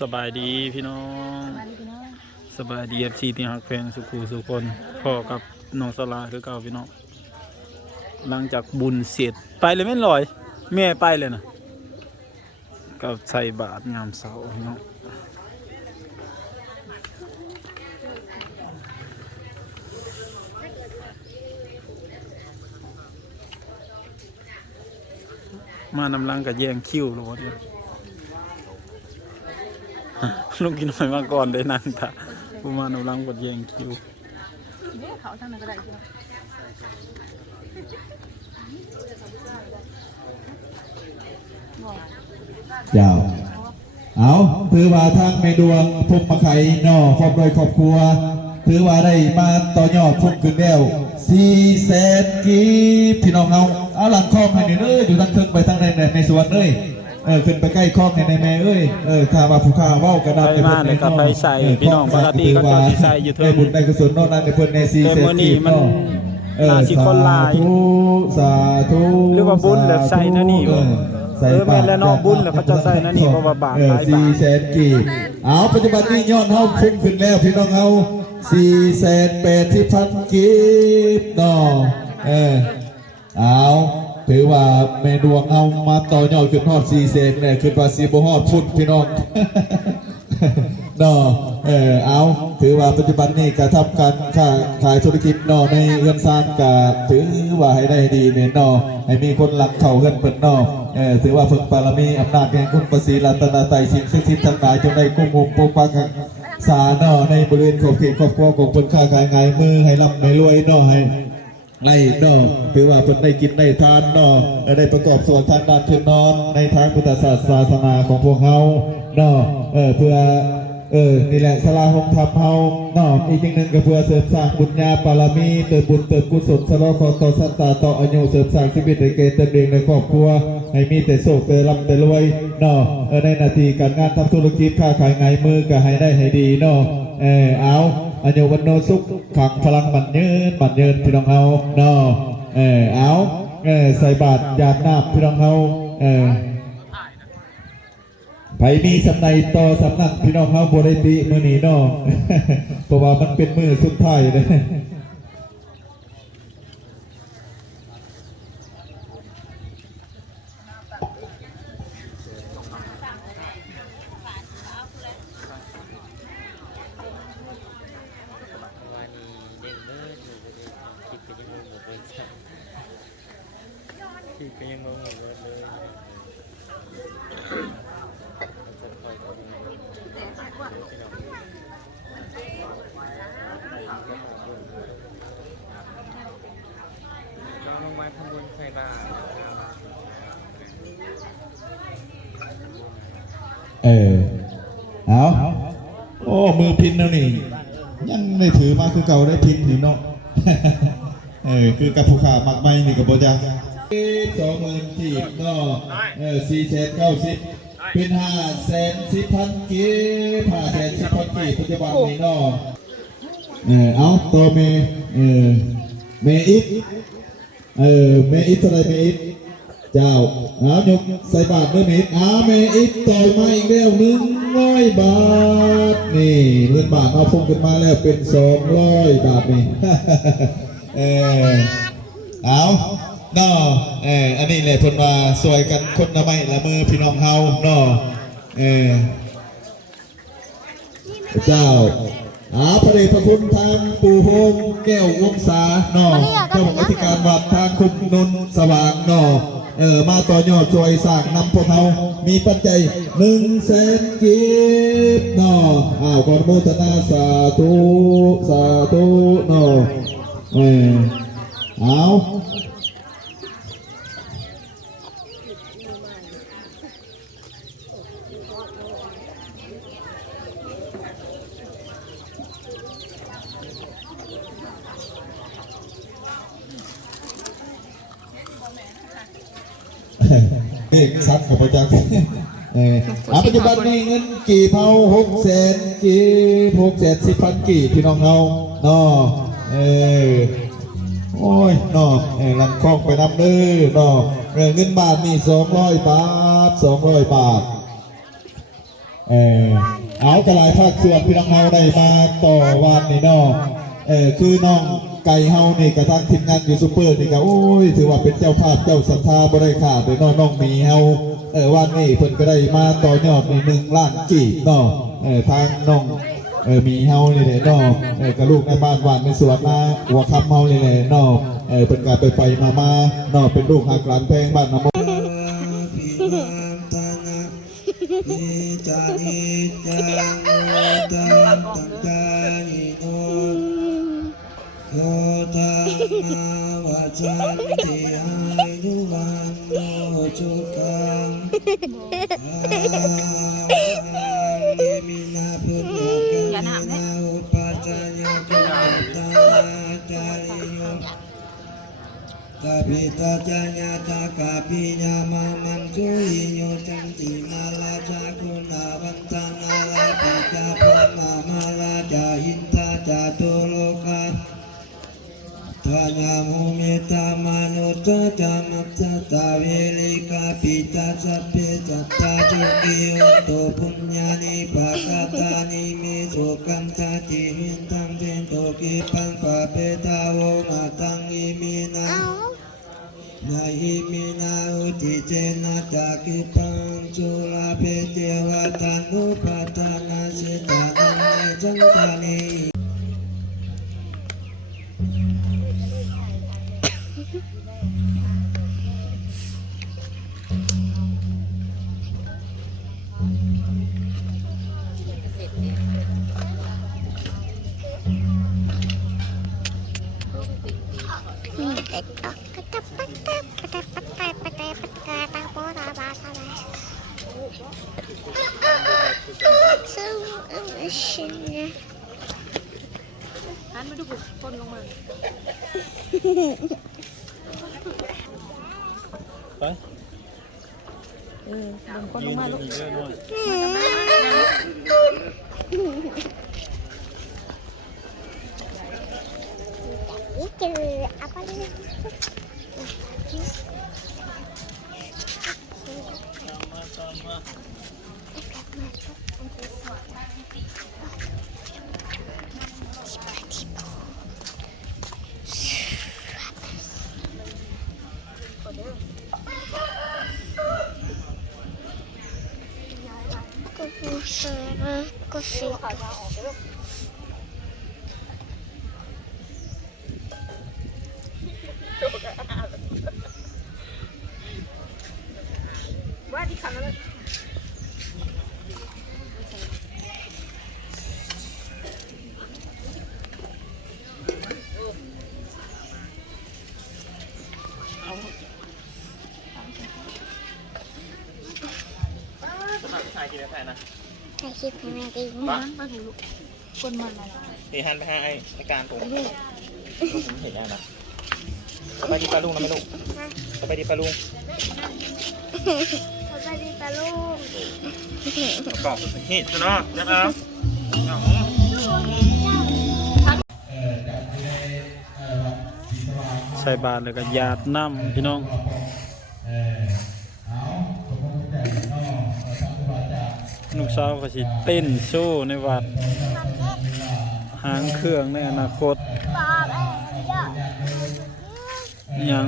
สบายดีพี่น้องมาดีพี่น้องสบายดีเอฟซีที่ฮักแพงสุขูสุคนพ่อกับน้องสลาคือเก่าพี่น้องหลังจากบุญเสร็จไปเลยแม่นลอย แม่ไปเลยนะก็ใส่บาตรงามเสาพี่น้องมานำลังกับแย่งคิวโลดเลย ลุงกินหน่อยมาก่อนได้นั่งตาผู้มานำลังบดแยงคิวเขาทางนั้นก็ได้พี่น้องเจ้า เอาถือว่าทางเมดวงพุ่มมาไข่นอครอบโดยครอบครัว ถือว่าได้มาต่อยอดพุ่มขึ้นแล้วสี่แสนกีพี่น้องเอาเอาหลังคองให้หน่อยเอ้ยอยู่ทางเทิงไปทางในในในสวนเอ้ย เออขึ้นไปใกล้คลองในในแม่เอ้ยเออข้าว่าผู้ข้าเว้ากระดับไปมาเลยก็ไปใส่พี่น้องปกติก็จะใส่อยู่เทิงได้บุญได้กุศลนอกนั้นในเพิ่นในสี่แต่แสนมื้อนี้กีบมันเนาะเออน่าสิคนหลายสาธุสาธุหรือว่าบุญแล้วใส่นั่นนี่เออใส่เออแม่นแล้วเนาะบตรบุญแล้วเขาจะใส่นั่นนี่เพราะว่าบาทเออหลายบาทสี่แสนกีบเอาปัจจุบันนี้ยอดเฮาพุ่งขึ้นแล้วพี่น้องเฮาสี่แสนแปดที่พันกีบเนาะเออเอา ถือว่าเมดวงเอามาต่อยอดขึ้นฮอดสี่แสนเนี่ยขึ้นว่าสีบ่ฮอดพุ่นพี่น้องเนาะเออเอาถือว่าปัจจุบันนี้กระทำการค้าขายธุรกิจเนาะในเงินซานกะถือว่าให้ได้ดีเนี่ยเนาะให้มีคนหลักเข่าเงินเปิดเนาะเออถือว่าฝึกบารมีอำนาจแห่งคุณประสีรัตนตรัยสิ่งศักดิ์สิทธิ์ทั้งหลายจงได้กุ้มมุมปกปักรักษาเนาะในบริเวณขอบเขตครอบครัวของคนค้าขายไงายมือให้ร่ำให้รวยเนาะให้ ในนาะถือว่าเพิ่นได้กินได้ทานนอได้ประกอบส่วนทางด้านเชิงนอนในทางพุทธศาสนาของพวกเฮานาะเออเพื่อเออนี่แหละสลาหงธรรมเฮานาะอีกอย่างหนึ่งก็เพื่อเสริมสร้างบุญญาบารมีเติมบุญเติมกุศลสโลขอต่อสัตตาต่ออายุเสริมสร้างชีวิตในเกตเติมเองในครอบครัวให้มีแต่โชคแต่ร่ำแต่รวยนาะเออในนาทีการงานทำธุรกิจค้าขายไงมือก็ให้ได้ให้ดีนาะเออเอา อายุวันโนสุขขังพลังมันยืนมันยืนพี่น้องเฮาเนาะเออเอาเออใส่บาตรหยาดน้ำพี่น้องเฮาเออไผมีสำนักต่อสำนักพี่น้องเฮาบริติมือนีเนาะเพราะว่ามันเป็นมือสุดท้ายเลย วันนี้เด้งเบิดอยู่ก็ได้คลิปก็ยังงงหมดเลยจ้ะคลิป ก็ยังงงหมดเลยจะคอยน้องลงมาทำบุญใส่บาตรนะเออ เอาโอ้ มือพินแล้วนี่ ยังได้ถือมาคือเก่าได้พินอยู่เนาะ เออ คือกับผู้ขามักไม่นี่กับโบจัง สองหมื่นกีบเนาะเออสี่แสนเก้าสิบเป็นห้าแสนสิบพันกีบห้าแสนสิบพันกีบปัจจุบันนี้นาะเออเอาตัวเมเออเมอิฟเออเมอิฟเท่าไรเมอิฟเจ้าเอายกใส่บาทด้วยเมตรอาเมอิฟต่อยมาอีกแล้วหนึ่งร้อยบาทนี่เงินบาทเอาพุ่งขึ้นมาแล้วเป็นสองร้อยบาทนี่เออเอา นาะเอออันนี้แหละเพนว่าสวยกันคนละไม้ละมือพี่น้องเฮาเนาะเออเจ้าอาพระเดชพระคุณทางปู่โฮมแก้ววงศาเนาะเจ้าของอธิการวัดทางคุณนนท์สว่างเนาะเออมาต่อยอดช่วยสร้างนำพวกเขามีปัจจัยหนึ่งแสนกีบเนาะอ้าวขออนุโมทนาสาธุสาธุเนาะเออเอา เด็กซักกับประจักษ์เอออะปัจจุบันนี้เงินกี่เผาหกแสนกี่หกแสนสิบพันกี่พี่น้องเฮาเนาะเออโอ้ยเนาะเออลำคล้องไปนำเด้อเนาะเออเงินบาทนี่สองร้อยบาทสองร้อยบาท เออเอากระลายภาคส่วนพี่น้องเฮาได้มาต่อวานนี่เนาะเออคือน้อง ไก่เฮานี่กระทั่งทีมงานยูซูเปอร์นี่ก็โอ้ยถือว่าเป็นเจ้าภาพเจ้าศรัทธาบ่ได้ขาดเลยเนาะน้องหมีเฮาเออวานนี้เพิ่นก็ได้มาต่อยอดในหนึ่งล้านกีบเนาะเออทางน้องเออหมีเฮานี่แหละเนาะเออกับลูกในบ้านหวานในสวนนาหัวคำเฮานี่แหละเนาะเออเพิ่นก็ไปไปมามาเนาะเป็นลูกหักหลานแพงบ้านน้ำมนิจานิจังโอตังตังกานิโนโคตังมาวาจันติอายุวันโน จุกังอาลิมินาพุทธกัมมินาอุปัจจยจุตาจาริโย ทานามุเมตามนุตตามัตตาเวลิกาปิตาสัพเพจัตตาจุกิโยโตปุญญานิปะกาตานิมิสุกัมตาติหินตัมเทนโตกิปังปะเปตาโวมาตังอิมินานาหิมินาอุติเจนะจากิปังจุลาเปเทวตานุปัตตานาสิตานังเนจังตานี หันมาดูบุกคนลงมา ไป เออเดินคนลงมาลูกนี่เยอะหน่อย Itu apa nih? ก็คือเสือ ก็คือว่าที่ขันแล้วถ่ายกินแล้นะ ถ่ายคลิปให้แม่ดีนั้นมาถูกคนมันอะไรตีหันไปหาไอ้รายการผมผมเห็นแล้วนะสบายดีปลาลุงนะไม่ลูกสบายดีปลาลุงสวัสดีตาลูกประกอบนี่ตัวน้องนะครับใส่บาตรแล้วก็หยาดน้ำพี่น้อง ลูกสาวก็สิเต้นโชว์ในวัด หางเครื่องในอนาคตยัง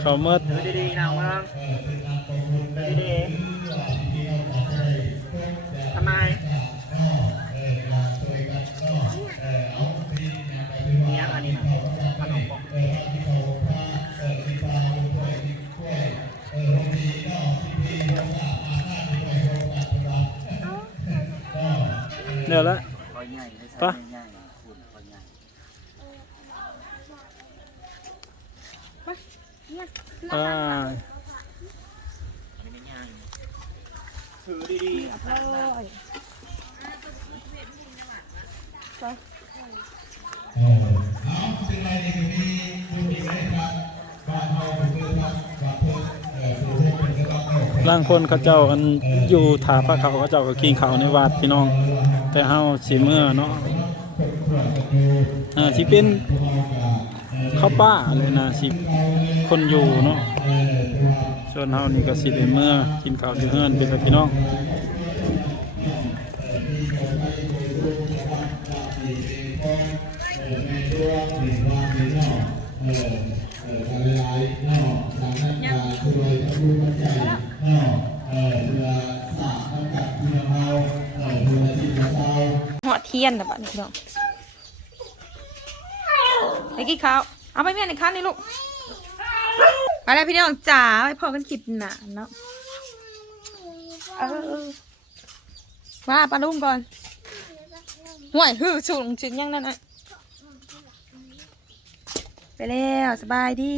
เขาเมื่อดูดีๆนะว่า ปะอ่าถือดีๆเออเอาสิ่งใดนี่ก็มีบุญมีไหมครับบ้านเฮาเป็นเมืองครับบ้านเพิ่นเออผู้ที่เป็นกำลังล่างคนเขาเจ้ากันอยู่ถาพระเขาเขาเจ้าก็กินเขาวในวัดพี่น้อง แต่เฮาสิเมื่อเนาะอ่าสิเป็นข้าวป้าเลยนะสิคนอยู่เนาะส่วนเฮานี่ก็สิได้เมื่อกินข้าวอยู่เฮือนเป็นกับพี่น้องหัวเที ยนนะบ้านพี่น้องไปกินข้าวเอาไปแม่ในข้าวนี่ลูกไปแล้วพี่น้องจ๋าไปพอกันคลิปหนาเนาะเออว่าปลาลุงก่อนห่วยฮือสูงจุดยังนั่นน่ะไปแล้วสบายดี